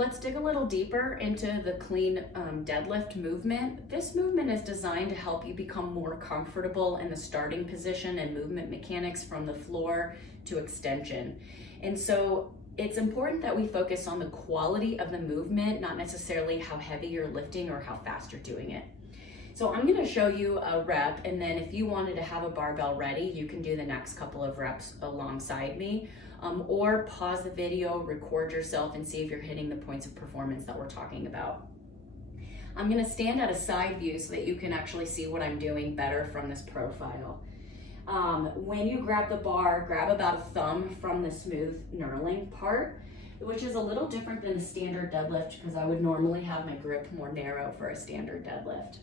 Let's dig a little deeper into the clean deadlift movement. This movement is designed to help you become more comfortable in the starting position and movement mechanics from the floor to extension. And so it's important that we focus on the quality of the movement, not necessarily how heavy you're lifting or how fast you're doing it. So I'm gonna show you a rep, and then if you wanted to have a barbell ready, you can do the next couple of reps alongside me, or pause the video, record yourself, and see if you're hitting the points of performance that we're talking about. I'm gonna stand at a side view so that you can actually see what I'm doing better from this profile. When you grab the bar, grab about a thumb from the smooth knurling part, which is a little different than a standard deadlift because I would normally have my grip more narrow for a standard deadlift.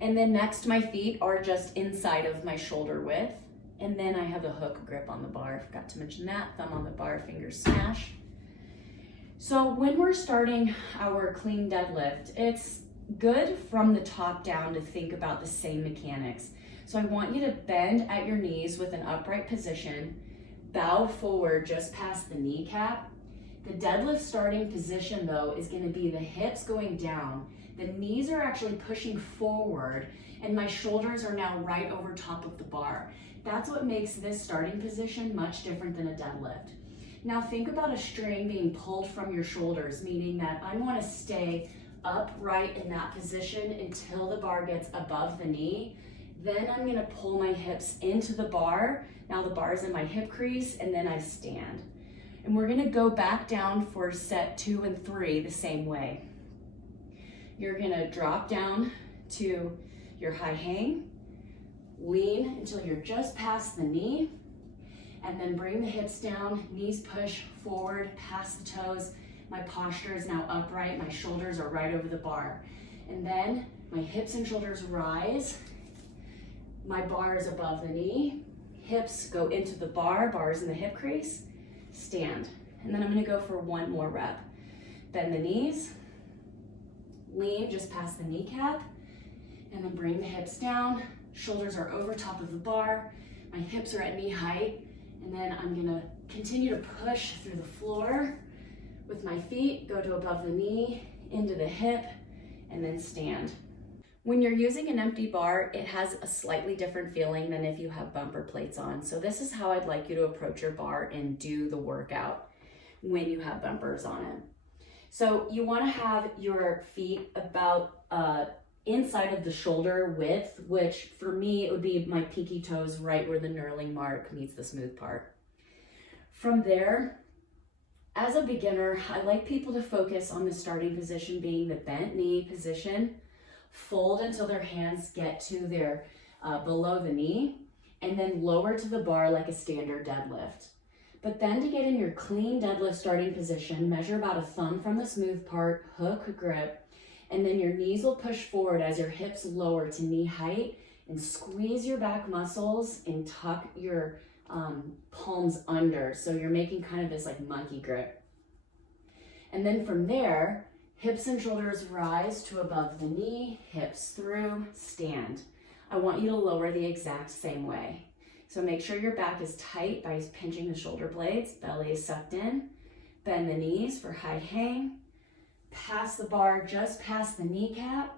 And then next, my feet are just inside of my shoulder width. And then I have a hook grip on the bar. I forgot to mention that. Thumb on the bar, fingers smash. So when we're starting our clean deadlift, it's good from the top down to think about the same mechanics. So I want you to bend at your knees with an upright position, bow forward just past the kneecap. The deadlift starting position though is going to be the hips going down. The knees are actually pushing forward and my shoulders are now right over top of the bar. That's what makes this starting position much different than a deadlift. Now think about a string being pulled from your shoulders, meaning that I want to stay upright in that position until the bar gets above the knee. Then I'm going to pull my hips into the bar. Now the bar is in my hip crease and then I stand. And we're going to go back down for set 2 and 3 the same way. You're going to drop down to your high hang, lean until you're just past the knee, and then bring the hips down, knees push forward past the toes. My posture is now upright, my shoulders are right over the bar. And then my hips and shoulders rise, my bar is above the knee, hips go into the bar, bars in the hip crease, stand. And then I'm gonna go for one more rep. Bend the knees, lean just past the kneecap, and then bring the hips down, shoulders are over top of the bar, my hips are at knee height, and then I'm gonna continue to push through the floor with my feet, go to above the knee, into the hip, and then stand. When you're using an empty bar, it has a slightly different feeling than if you have bumper plates on. So this is how I'd like you to approach your bar and do the workout when you have bumpers on it. So you wanna have your feet about inside of the shoulder width, which for me, it would be my pinky toes right where the knurling mark meets the smooth part. From there, as a beginner, I like people to focus on the starting position being the bent knee position, fold until their hands get to their below the knee, and then lower to the bar like a standard deadlift. But then to get in your clean deadlift starting position, measure about a thumb from the smooth part, hook grip, and then your knees will push forward as your hips lower to knee height, and squeeze your back muscles and tuck your palms under. So you're making kind of this like monkey grip. And then from there, hips and shoulders rise to above the knee, hips through, stand. I want you to lower the exact same way. So make sure your back is tight by pinching the shoulder blades, belly is sucked in, bend the knees for high hang, pass the bar just past the kneecap,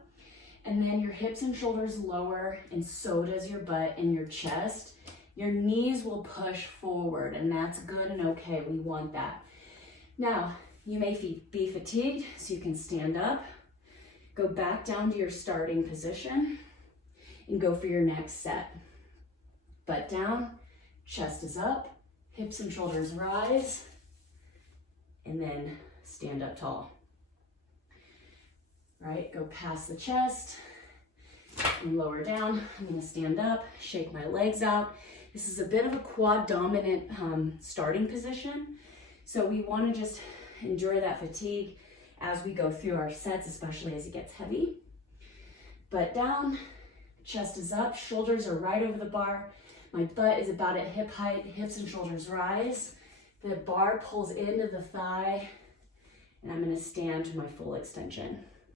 and then your hips and shoulders lower, and so does your butt and your chest. Your knees will push forward, and that's good and okay. We want that. Now, you may be fatigued, so you can stand up, go back down to your starting position, and go for your next set. Butt down, chest is up, hips and shoulders rise, and then stand up tall. Right, go past the chest and lower down. I'm gonna stand up, shake my legs out. This is a bit of a quad dominant starting position. So we wanna just enjoy that fatigue as we go through our sets, especially as it gets heavy. Butt down, chest is up, shoulders are right over the bar. My butt is about at hip height, hips and shoulders rise. The bar pulls into the thigh, and I'm gonna stand to my full extension.